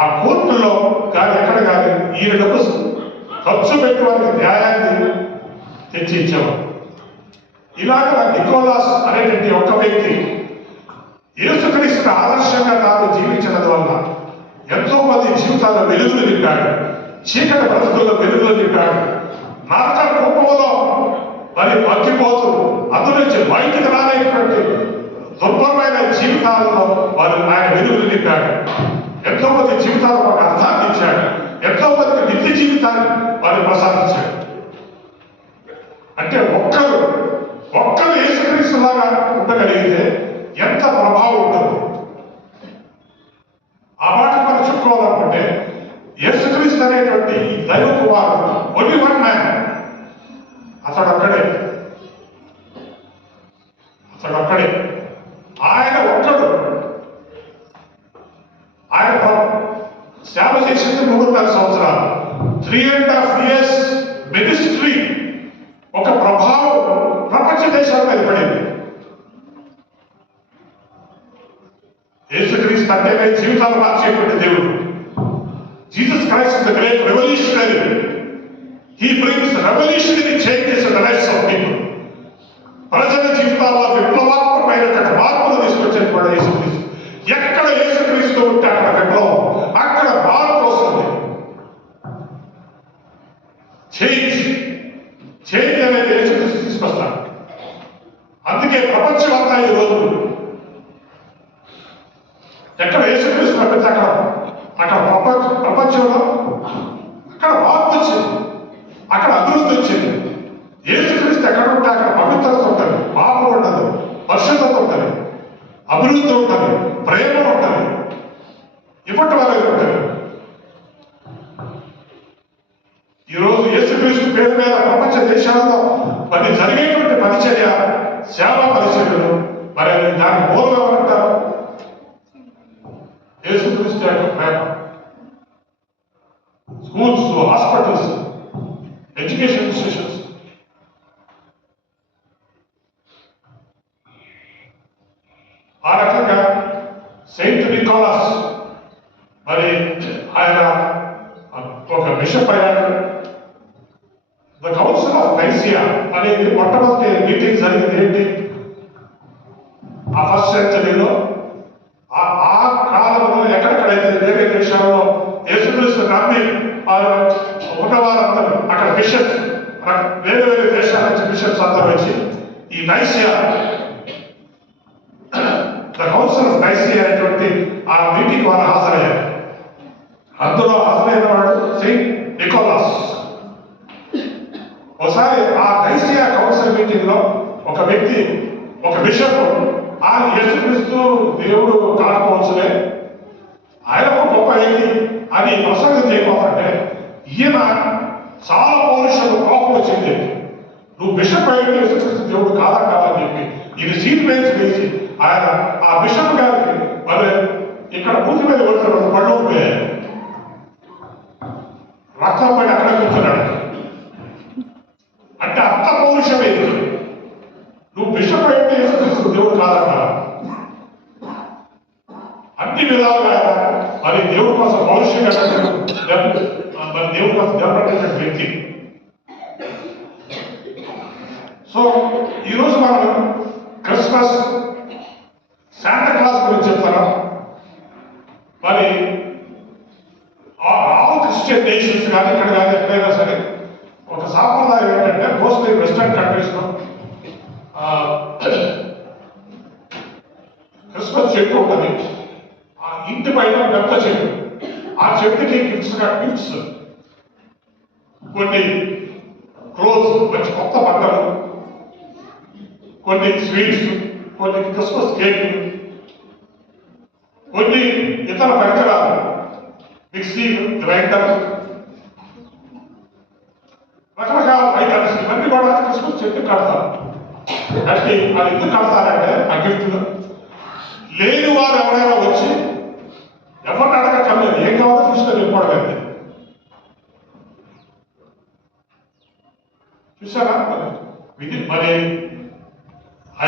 ఆ కోర్టులో కానీ ఎక్కడ కానీ ఈయన డబ్బు ఖర్చు పెట్టి వారికి న్యాయాన్ని తెచ్చి ఇచ్చాము. ఇలాగా నికోలాస్ అనేటువంటి ఒక వ్యక్తి యేసుక్రీస్తుని ఆదర్శంగా తాను జీవించడం వల్ల ఎంతో మంది జీవితాల్లో వెలుగులు నింపాడు, చీకటి బ్రతుకుల్లో వెలుగులు నింపాడు. నరక రూపంలో మరి మగ్గిపోతూ అందులో నుంచి బయటికి రాలేటువంటి దుర్భరమైన జీవితాలలో ఆయన వెలుగులు నింపాడు. ఎంతో మంది జీవితాలకు ఒక అర్థాన్ని ఇచ్చాడు, ఎంతో మందికి నిత్య జీవితాన్ని వారిని ప్రసాదించాడు. అంటే ఒక్కరు యేసుక్రీస్తులాగా ఉండగలిగితే ఎంత ప్రభావం ఉంటుంది. ఆ మాట మనం చెప్పుకోవాలనుకుంటే యేసుక్రీస్తు అనేటువంటి ఈ దైవ కుమారుడు ఓన్లీ వన్ మ్యాన్, అతడు ఒక్కడే ఆయన ఒక్కడు. ఆయన సేవ చేసింది 3.5 సంవత్సరాలు, 3.5 years మినిస్ట్రీ ఒక ప్రభావం ప్రపంచ దేశాల మీద పడింది. యేసుక్రీస్తు అంటేనే జీవితాలు మార్చేటువంటి దేవుడు. Jesus Christ is the great revolutionary. He brings revolutionary changes in the lives of people. ప్రజల జీవితాల్లో విప్లవాత్మకమైనటువంటి మార్పులు తీసుకొచ్చేటువంటి యేసుక్రీస్తు. ఎక్కడ యేసుక్రీస్తు ఉంటే అక్కడ విప్లవం, అక్కడ మార్పు వస్తుంది. చేంజ్ అనేది యేసుక్రీస్తు తీసుకొస్తాడు. అందుకే ప్రపంచం అంతా ఈ రోజు ఎక్కడ యేసుక్రీస్తు పంపితే అక్కడ ప్రపంచంలో అక్కడ మార్పు వచ్చింది, అక్కడ అభివృద్ధి వచ్చింది. యేసుక్రీస్తు ఎక్కడ ఉంటే అక్కడ పవిత్రత ఉంటుంది, పాపం ఉండదు, పరిశుద్ధత ఉంటుంది, అభివృద్ధి ఉంటుంది, ప్రేమ ఉంటుంది, ఇప్పటి వరకు ఉంటుంది. ఈరోజు యేసుక్రీస్తు పేరు మీద ప్రపంచ దేశాలలో మరి జరిగేటువంటి పరిచర్య, సేవా పరిచర్యలు మరి దానికి మూలంగా ఉంటారు యేసుక్రీస్తు యొక్క ప్రేమ. స్కూల్స్, హాస్పిటల్స్, ఎడ్యుకేషన్ ఇన్స్టిట్యూషన్స్, ఆ రకంగా సెయింట్ నికోలాస్ మరి ఆయన ఒక బిషప్ అయ్యాడు. ద కౌన్సిల్ ఆఫ్ నైసియా అనేది మొట్టమొదటి మీటింగ్ జరిగింది ఏంటి ఆ ఫస్ట్ సెంచరీలో. ఆ కాలంలో ఎక్కడెక్కడైతే వేరే దేశాల్లో యేసుక్రీస్తు నమ్మి ఉన్నవారందరూ అక్కడ బిషప్స్, వేరే వేరే దేశాల నుంచి బిషప్స్ అందరూ వచ్చి ఈ Nicaea, the council of Nicaea అనేటువంటి ఆ మీటింగ్ వారు హాజరయ్యారు. అందులో హాజరైన వాడు సెయింట్ నికోలాస్. ఒకసారి ఆ నైసియా కౌన్సిల్ మీటింగ్ లో ఒక వ్యక్తి, ఒక బిషప్, ఆ యేసుక్రీస్తు దేవుడు కాకపోవచ్చులే, ఆయన ఒక గొప్ప వ్యక్తి అని ప్రసంగం చేయకపోతే ఈయన చాలా వచ్చింది, నువ్వు బిషప్ అయ్యి యేసుక్రీస్తు దేవుడు కాదా అని చెప్పి ఇది సీట్ బెంచ్ వేసి ఆయన ఆ బిషప్ గారికి మరి ఇక్కడ పూర్తి మీద కొడుతున్నాడు, పళ్ళు పోయాయి, రక్తం పడి అక్కడ కూర్చున్నాడు. అంటే అంత పౌరుషమేది, నువ్వు బిషప్ అయ్యి యేసుక్రీస్తు దేవుడు కాదా? అన్ని విధాలుగా మరి దేవుడి కోసం పౌరుషంగా మరి దేవుడి కోసం దేవపడే వ్యక్తి. సో ఈరోజు మనం క్రిస్మస్ శాంటా క్లాస్ గురించి చెప్తారా? మరి ఆల్ క్రిస్టియన్ నేషన్స్ కానీ ఇక్కడ కానీ ఎక్కడైనా సరే ఒక సాంప్రదాయం ఏంటంటే మోస్ట్లీ వెస్టర్న్ కంట్రీస్లో క్రిస్మస్ చెట్టు ఉంటుంది, ఆ ఇంటి పైన పెద్ద చెట్టు, ఆ చెట్టుకి గిఫ్ట్స్ కొన్ని క్లోత్స్, మంచి కొత్త బట్టలు, కొన్ని స్వీట్స్, కొన్ని క్రిస్మస్ కేక్, కొన్ని ఇతర పరికరాలు, మిక్సీ, గ్రైండర్, రకరకాల ఐటమ్స్ ఇవన్నీ కూడా క్రిస్మస్ చెట్టు కడతారు. అంటే అది ఎందుకు కడతారంటే ఆ గిఫ్ట్ లేని వారు ఎవరైనా వచ్చి ఎవరిని అడగక్కర్లేదు, ఏం కావాలో తీసుకొని చెప్పాడండి. చూసారా ఇది మరి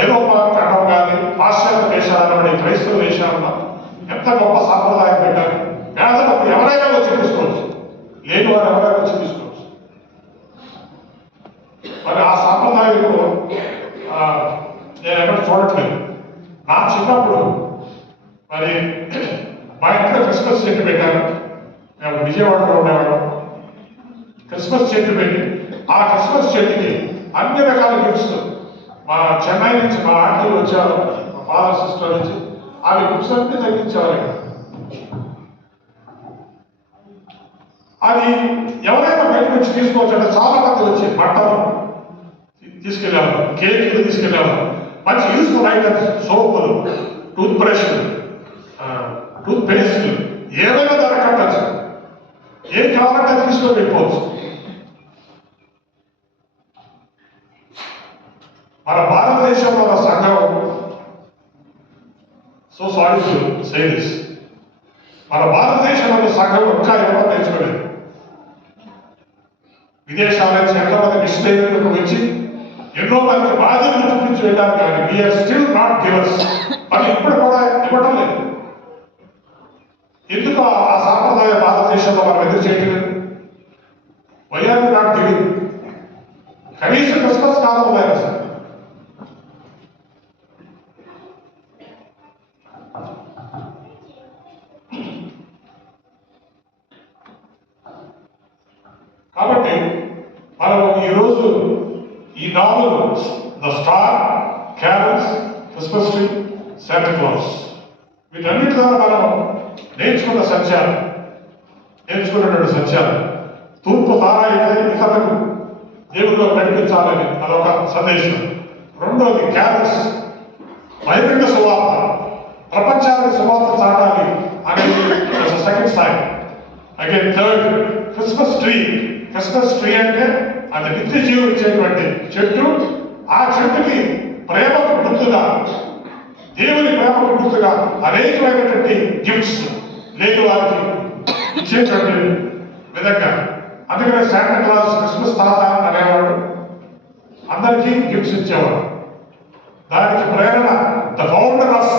ఐరోపా ఖండం కానీ పాశ్చాత్య దేశాలలో క్రైస్తవ దేశాలలో ఎంత గొప్ప సాంప్రదాయం పెట్టారు. పేదలకు ఎవరైనా వచ్చి తీసుకోవచ్చు, లేని వారు ఎవరైనా వచ్చి తీసుకోవచ్చు. మరి ఆ సాంప్రదాయంలో నేను ఎక్కడ చూడట్లేదు. నా చిన్నప్పుడు మరి మా ఇంట్లో క్రిస్మస్ చెట్టు పెట్టారు, మేము విజయవాడలో ఉండేవాళ్ళం. క్రిస్మస్ చెట్టు పెట్టి ఆ క్రిస్మస్ చెట్టుకి అన్ని రకాల గిఫ్ట్స్, మా చెన్నై నుంచి మా ఆంటీలు వచ్చారు, మా ఫాదర్ సిస్టర్ నుంచి, ఆ గిఫ్ట్స్ అన్ని తగ్గించేవారు. అది ఎవరైనా బయటకు వచ్చి తీసుకోవచ్చు అంటే చాలా మంది వచ్చి బట్టలు తీసుకెళ్ళేవారు, కేకులు తీసుకెళ్ళేవారు, మంచి యూస్ఫుల్ ఐటమ్స్, సోపులు, టూత్ బ్రష్లు, టూత్ పేస్ట్లు, ఏమైనా ధర కట్టచ్చు, ఏం కావాలంటే తీసుకొని వెళ్ళిపోవచ్చు. మన భారతదేశంలో ఉన్న సంఘం, so sorry to say this, మన భారతదేశంలో ఉన్న సంఘం ఇంకా ఎవరో నేర్చుకోలేదు. విదేశాల నుంచి ఎంతో మంది మిషనరీలకు వచ్చి ఎన్నో మందికి బాధ్యతలు చూపించి వెళ్ళారు, కానీ వీఆర్ స్టిల్ నాట్ గివర్స్. మరి ఇప్పుడు కూడా ఇవ్వడం లేదు. ఎందుకు ఆ సాంప్రదాయ భారతదేశంలో మనం ఎదురు చేయట్లేదు? Why are not giving? కనీసం క్రిస్మస్ కాలంలో అయినా సార్ కాబట్టి మనం ఈరోజు ఈ 4 the star, carols, Christmas tree, Santa Claus, వీటన్నిటి ద్వారా మనం నేర్చుకున్నటువంటి సత్యాలు. తూర్పు తార అయితే ఇతరులకు దేవుడిలో నడిపించాలని అదొక సందేశం. రెండోది క్యారల్స్, బహిరంగ సువార్త, ప్రపంచానికి సువార్త చాటాలి అనేది సెకండ్ స్థాయి. Again third Christmas tree. Christmas tree అంటే అది నిత్య జీవం ఇచ్చేటువంటి చెట్టు. ఆ చెట్టుకి ప్రేమకు గుర్తుగా, దేవుని ప్రేమకు గుర్తుగా అనేకమైనటువంటి గిఫ్ట్స్ లేని వారికి ఇచ్చేటువంటి విధంగా. అందుకనే శాంటా క్లాస్, క్రిస్మస్ తాత అనేవాడు, అందరికీ గిఫ్ట్స్ ఇచ్చేవాడు. దానికి ప్రేరణ the founder of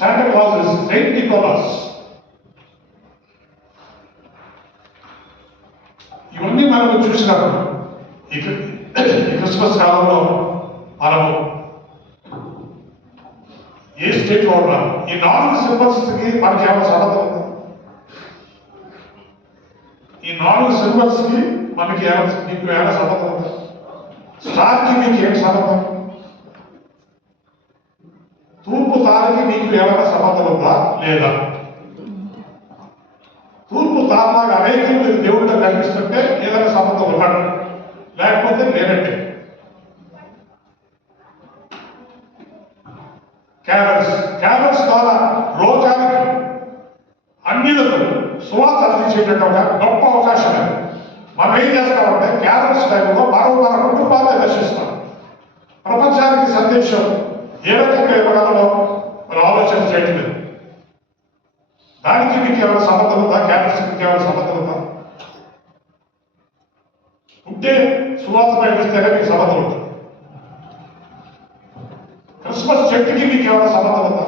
Santa Claus is Saint Nicholas. ఇవన్నీ మనము చూసినప్పుడు ఈ క్రిస్మస్ కాలంలో మనము ఏ స్టేట్లో ఉన్నాం, ఈ 4 సింబల్స్కి మనకి ఏమైనా సంబంధం ఉందా? ఈ 4 సింబల్స్కి మనకి మీకు ఏమైనా సంబంధం ఉందా? స్టార్కి మీకు ఏం సంబంధం? తూర్పు తారకి మీకు ఏమైనా సంబంధం ఉందా లేదా? తూర్పు తారలాగా అనేకం మీరు దేవుడితో కనిపిస్తుంటే ఏదైనా సంబంధం ఉన్నాడు, లేకపోతే లేనట్టే. క్యారల్స్ ద్వారా లోకానికి అన్నిలకు సువార్త అందించేటట్టు ఒక గొప్ప అవకాశం. మనం ఏం చేస్తామంటే క్యారల్స్ టైంలో మన కుటుంబాన్ని దర్శిస్తాం. ప్రపంచానికి సందేశం ఏ రకంగా ఇవ్వగలమో మనం ఆలోచన చేయటం లేదు. దానికి మీకు ఏమైనా సంబంధం ఉందా? క్యారల్స్ మీకు ఏమైనా సంబంధం ఉందా? ఉంటే సువాస ప్రకటిస్తేనే మీకు సంబంధం ఉంటుంది. క్రిస్మస్ చెట్టుకి మీకు ఏమైనా సంబంధం ఉందా?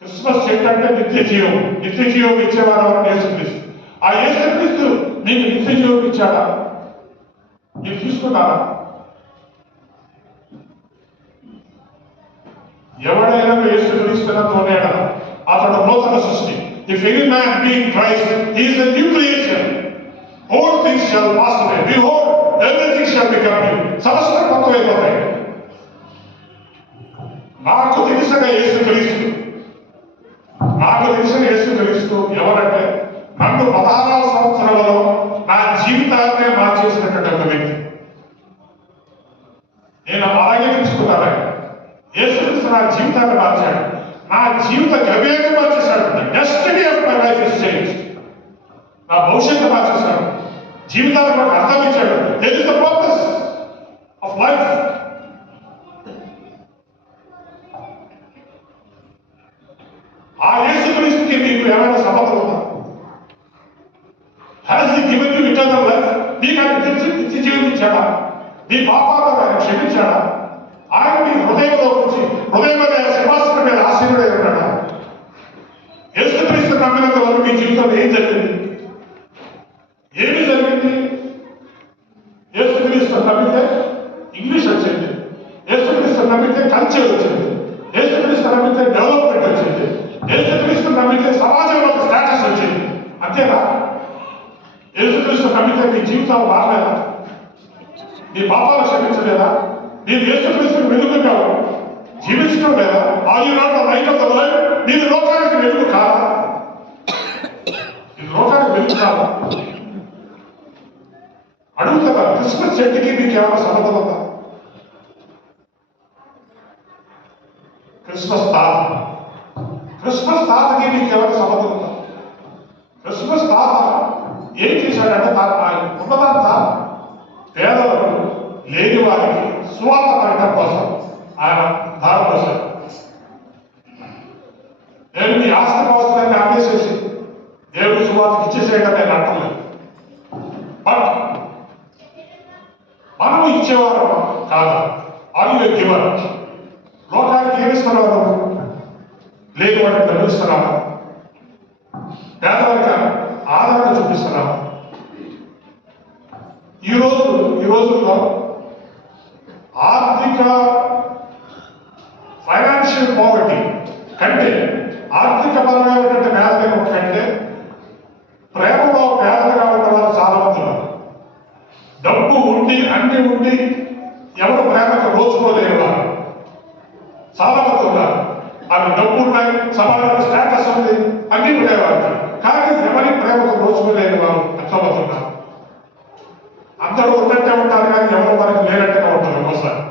క్రిస్మస్ చెట్టు అంటే నిత్య జీవం. నిత్య జీవం ఇచ్చేవారు ఎవరు? యేసుక్రీస్తు. ఆ యేసుక్రీస్తు మీకు నిత్య జీవం ఇచ్చాడా? మీరు తీసుకున్నారా? ఎవడైనా యేసుక్రీస్తునందు ఉన్నాడా అతడు నూతన సృష్టి. If any man be in Christ, he is a new creation. All things shall pass away. Behold, everything shall become new. సమస్తం కొత్తమైపోతాయి. నాకు తెలిసిన యేసుక్రీస్తు ఎవరంటే నన్ను 16వ సంవత్సరంలో నా జీవితాన్నే మార్చేసినటువంటి ఒక వ్యక్తి. నేను అలాగే తీసుకున్నాను. యేసుక్రీస్తు నా జీవితాన్ని మార్చాడు. నా జీవిత గమ్యాన్ని మార్చేశాడు. Destiny of my life is changed. నా భవిష్యత్తు మార్చేశాడు. జీవితాన్ని నాకు అర్థం ఇచ్చాడు. There is the purpose of life. ఆ యేసుక్రీస్తుకి మీకు ఏమైనా సంబంధం ఉందా? Has he given you eternal life? నీకు ఆయన నిత్య జీవం ఇచ్చాడా? నీ పాపాలను ఆయన క్షమించాడా? ఆయన మీ హృదయంలో వచ్చి హృదయం మీద సింహాసనం మీద ఆశీనుడై ఉన్నాడా? యేసుక్రీస్తు నమ్మినంత వరకు మీ జీవితంలో ఏం జరిగింది? ఏమి జరిగింది? యేసుక్రీస్తు నమ్మితే ఇంగ్లీష్ వచ్చింది. యేసుక్రీస్తు నమ్మితే కల్చర్ వచ్చింది. యేసుక్రీస్తు నమ్మితే డెవలప్మెంట్ వచ్చింది. యేసుక్రీస్తు నమ్మితే సమాజంలో ఒక స్టేటస్ వచ్చింది. అంతేనా? యేసుక్రీస్తు నమ్మితే మీ జీవితం మారలేదా? నీ పాపాలు క్షమించలేదా? నీవు యేసుక్రీస్తుకు వెలుగుగా జీవించడం లేదా? Are you not the light of the world? నీవు లోకానికి వెలుగు కాదా? ఈ లోకానికి వెలుగు కాదా? అడుగుతుందా? క్రిస్మస్ చెట్టుకి మీకు ఏమైనా సంబంధం ఉందా? క్రిస్మస్ తాతకి మీకు ఏమైనా సంబంధం ఉందా? క్రిస్మస్ తాత ఏం చేశాడంటే ఉన్నదంతా పేదలకు లేని వారికి సువార్త పడటం కోసం ఆయన దారి పోశాడు. నేను మీ ఆస్తి అవసరాన్ని ఆదేశించి దేవుడు సువార్తకి ఇచ్చేసేయడం నేను అంటలేదు. బట్ మనం ఇచ్చేవారు కాదా? ఆరు గివర్. లోకానికి ఏమిస్తున్నారు? లేని వాటిని గమనిస్తున్నావా? పేదవారికి ఆదరణ చూపిస్తున్నావా? ఈ రోజుల్లో ఆర్థిక ఫైనాన్షియల్ పావర్టీ కంటే ఆర్థిక పరమైనటువంటి పేదరికం కంటే ప్రేమలో పేదలుగా ఉన్న వాళ్ళు చాలా మంది ఉన్నారు. డబ్బు ఉండి అన్ని ఉండి ఎవరు ప్రేమకు రోజుకోలేని వారు చాలా మంది ఉన్నారు. అవి డబ్బు ఉన్నాయి, సమాజంలో స్టేటస్ ఉంది, అన్ని ఉండేవారు. కానీ ఎవరి ప్రేమకు రోజుకోలేని వారు ఎంతమంది ఉన్నారు. అందరూ ఉన్నట్టే ఉంటారు కానీ ఎవరు మనకు లేనట్టుగా ఉంటారు. ఒకసారి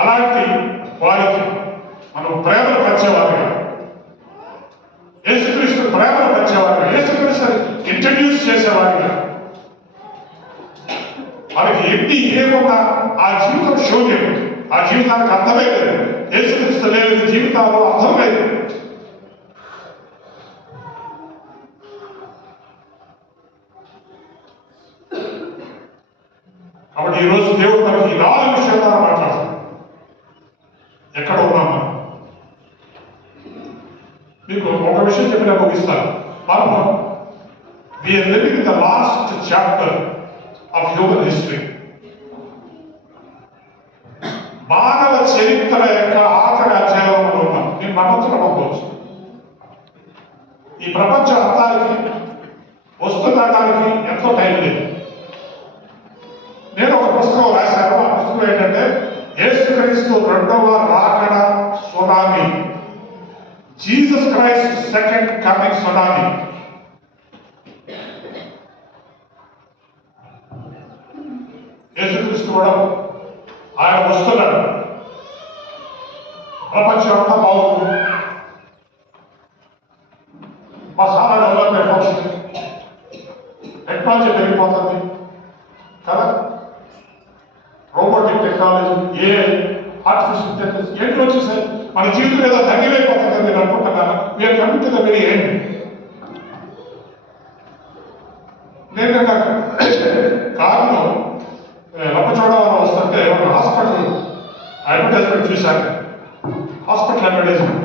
అలాంటి వారికి మనం ప్రేమను పంచేవారుగా, యేసుక్రీస్తు ప్రేమను పంచేవారుగా, యేసుక్రీస్తు ఇంట్రడ్యూస్ చేసేవారుగా, మనకి ఎన్ని ఏమున్నా ఆ జీవితం శూన్యం. ఆ జీవితానికి అర్థమే లేదు. యేసుక్రీస్తు లేని జీవితాలు అర్థం లేదు. కాబట్టి ఈరోజు దేవుడు మనకి 4 విషయాలు మాట్లాడుతున్నాడు. ఎక్కడ ఉన్నాం మనం? మీకు ఒక విషయం చెప్పిన ముగిస్తాను. మనం we are living in the last chapter of human history. మానవ చరిత్ర యొక్క ఆఖరి అధ్యాయంలో ఉన్నాం. నేను నమ్మకం. ఈ ప్రపంచ అంతానికి వస్తుందడానికి ఎంతో టైం లేదు. నేను ఒక పుస్తకం రాశాను. ఆ పుస్తకం ఏంటంటే యేసుక్రీస్తు రెండవ రాకడ tsunami, Jesus Christ second coming tsunami. యేసుక్రీస్తు కూడా ఆయన వస్తున్నాడు. ప్రపంచం అంతా బాగుంది, వస్తుంది, టెక్నాలజీ పెరిగిపోతుంది కదా. Robotic technology, AI, artificial intelligence ఏంటి వచ్చేసాయి. మన జీవితం ఏదో తగ్గిపోతుందని నేను అనుకుంటున్నాను. We are coming to the very end. నేను కారులో రంపచోడవరం వస్తుంటే ఒక హాస్పిటల్ అడ్వర్టైజ్మెంట్ చూశాను. హాస్పిటల్ అడ్వర్టైజ్మెంట్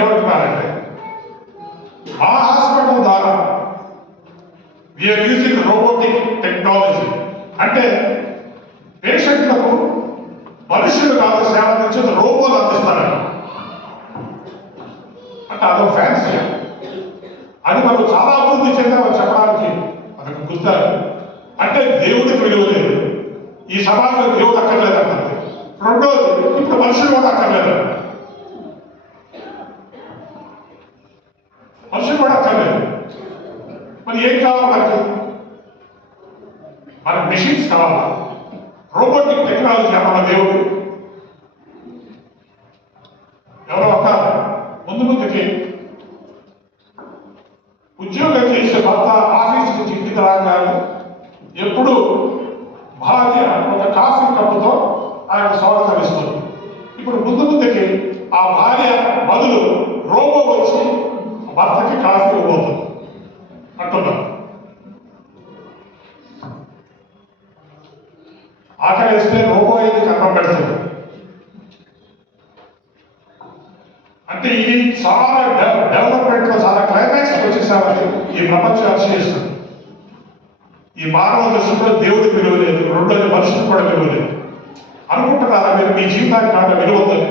ఏమంటున్నారంటే, మా హాస్పిటల్ ద్వారా వీఆర్ యూజింగ్ రోబోటిక్ టెక్నాలజీ. అంటే పేషెంట్లకు మనుషులు కాదు సేవ అందించేది, రోబోలు అందిస్తారని. అంటే అదొక ఫ్యాన్సీ. అది మనం చాలా అభివృద్ధి చెందామని చెప్పడానికి అదొక గుర్తారు. అంటే దేవుడికి విలువ లేదు, ఈ సమాజంలో దేవుడు అక్కర్లేదంటారు. రెండోది, ఇప్పుడు మనుషులు కూడా అక్కర్లేదు, మనుషులు కూడా అక్కర్లేదు. మరి ఏం కావాలి మనకి మెషిన్స్ కావాలా, రోబోటిక్ టెక్నాలజీ కావాలా. దేవుడు ఎవరో ఒక ముందుకి ఉద్యోగం చేసే భర్త ఆఫీస్ నుంచి ఇంటికి రాగానే ఎప్పుడు భార్య ఒక కాఫీ కప్పుతో ఆయన స్వాగతం ఇస్తుంది. ఇప్పుడు ముందుకి ఆ భార్య బదులు రోబో వచ్చి భర్తకి కాఫీ ఇవ్వబోతుంది అంటున్నారు. ఆకలిస్తే రోబో అయితే కన్నం పెడుతుంది. అంటే ఇది చాలా డెవలప్మెంట్ లో చాలా క్లైమాక్స్ వచ్చేసామని ఈ ప్రపంచం ఆశ్రయిస్తుంది. ఈ మానవ దృష్టిలో దేవుడికి విలువ లేదు, రెండోది మనుషులకు కూడా విలువ లేదు. అనుకుంటున్నారా మీరు మీ జీవితానికి నాకు విలువ ఉందని?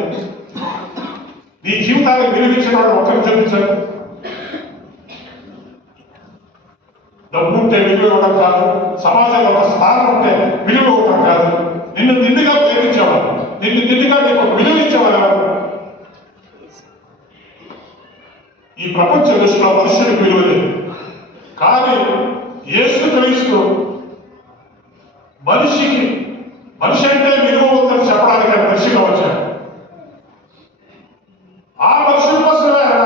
మీ జీవితానికి విలువించిన వాడు ఒకరికి చూపించండి. డబ్బు ఉంటే విలువ ఇవ్వడం కాదు, సమాజంలో ఒక స్థానం ఉంటే విలువ ఇవ్వడం కాదు. నిన్ను నిండుగా ప్రేమించేవాడు, నిన్ను నిండుగా నీకు విలువ ఇచ్చేవాడు ఎవరు? ఈ ప్రపంచ దృష్టిలో మనుషులకు విలువ లేదు. కానీ యేసుక్రీస్తు మనిషి అంటే విలువ ఉందని చెప్పడానికి ఆయన మనిషిగా వచ్చాడు. ఆ మనుషుల కోసమే ఆయన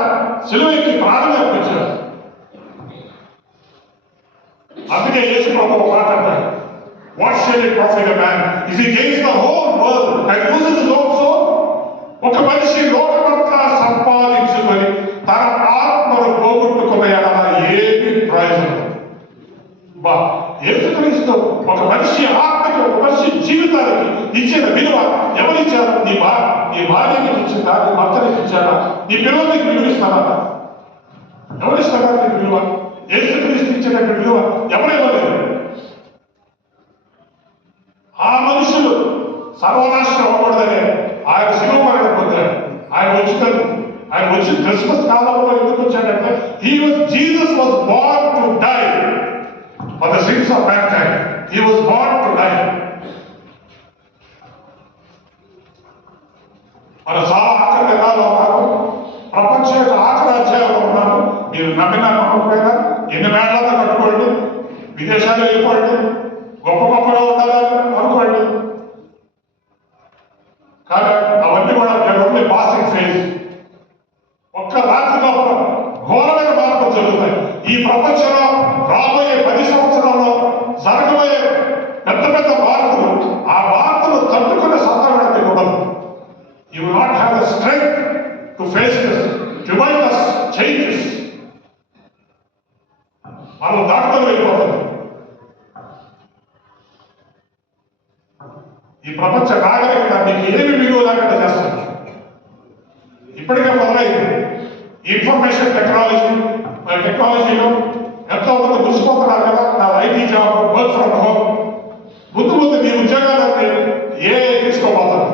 సిలువకి ప్రాణం అర్పించాడు. అందుకే యేసు ప్రభు ఒక మాట అంటాడు, what shall it profit a man if he gains the whole world and loses his own soul. ఒక మనిషి లోకమంతా సంపాదించుకొని తన ఆత్మను పోగొట్టుకున్న ఎడల ఏమి ప్రయోజనం? యేసుక్రీస్తు ఒక మనిషి ఆత్మకి, ఒక మనిషి జీవితానికి ఇచ్చిన విలువ ఎవరిచ్చారు? నీ భార్యకి ఇచ్చిందా? నీ భర్తనికి ఇచ్చారా? నీ పిల్లలకి విలువిస్తారా? ఎవరిస్తారా నీకు విలువ? యేసుక్రీస్తు ఇచ్చినట్టు విలువ ఎవరివ్వలేదు. ఆ మనుషులు సర్వనాశనం అవ్వకూడదనే ఆయన శిలువ మరణం పొందాడు. ఆయన వచ్చి క్రిస్మస్ కాలంలో ఎందుకు వచ్చాడంటే, Jesus was born to die for the sins of mankind. He was born to die. మన చాలా ఆఖరి దినాల్లో ఉన్నాము, ప్రపంచ యొక్క ఆఖరి అధ్యాయంలో ఉన్నాము. మీరు నమ్మినా నమ్మకపోయినా ఎన్ని మేడలతో కట్టుకోండి, విదేశాలు వెళ్ళిపోండి, గొప్పగా ఉండాలని అనుకోండి. కానీ అవన్నీ కూడా ఓన్లీ పాసింగ్ ఫేజ్. ఒక్క రాత్రిలో ఘోరమైన మార్పులు జరుగుతాయి. ఈ ప్రపంచంలో రాబోయే 10 సంవత్సరాల్లో జరగబోయే పెద్ద మార్పులు, ఆ మార్పులు తట్టుకునే సత్తా మీకు ఉండదు. You will not have the strength to face this tremendous changes. మనం దాటుకొని వెళ్ళిపోతుంది. ఈ ప్రపంచ నాగరికత మీకు ఏమి విలువ లేకుండా చేస్తుంది. ఇప్పటికే మొదలైంది. ఇన్ఫర్మేషన్ టెక్నాలజీలో ఎంతో మంది మురిసిపోతున్నారు కదా. నా IT job, work from home. ముందు మీ ఉద్యోగాలన్నీ ఏఐ తీసుకోబోతుంది.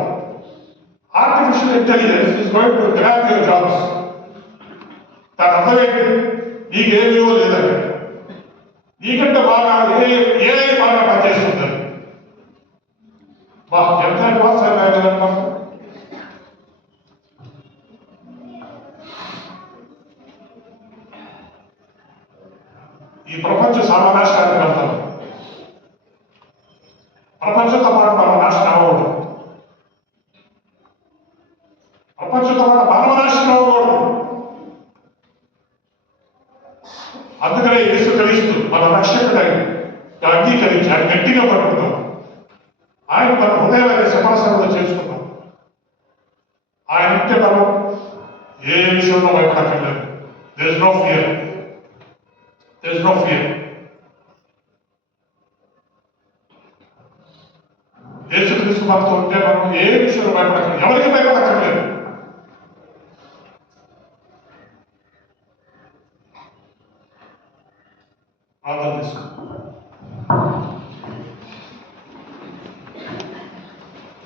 Artificial intelligence is going to grab your jobs. దాని అర్థం ఏంటి? నీకు ఏ విలువ లేదండి, నీకంటే బాగా ఏఐ బాగా పనిచేస్తుంది. ఎంత అడ్వాన్స్ అయినా ఈ ప్రపంచ సర్వనాశనానికి వెళ్తాం. ప్రపంచంతో పాటు మనం నాశనం అవ్వకూడదు. ప్రపంచంతో పాటు మనం నాశనం అవ్వకూడదు. గట్టిగా పట్టుకుందాం. ఆయన మన హృదయాన్ని సింహాసనంలో చేసుకుందాం. ఆయన ఉంటే మనం ఏ విషయంలో భయపడక్కర్లేదు. There is no fear, there is no fear. యేసుక్రీస్తు మనతో ఉంటే మనం ఏ విషయంలో భయపడక్కర్లేదు, ఎవరికి భయపడక్కర్లేదు. ప్రార్థన చేసుకుందాం.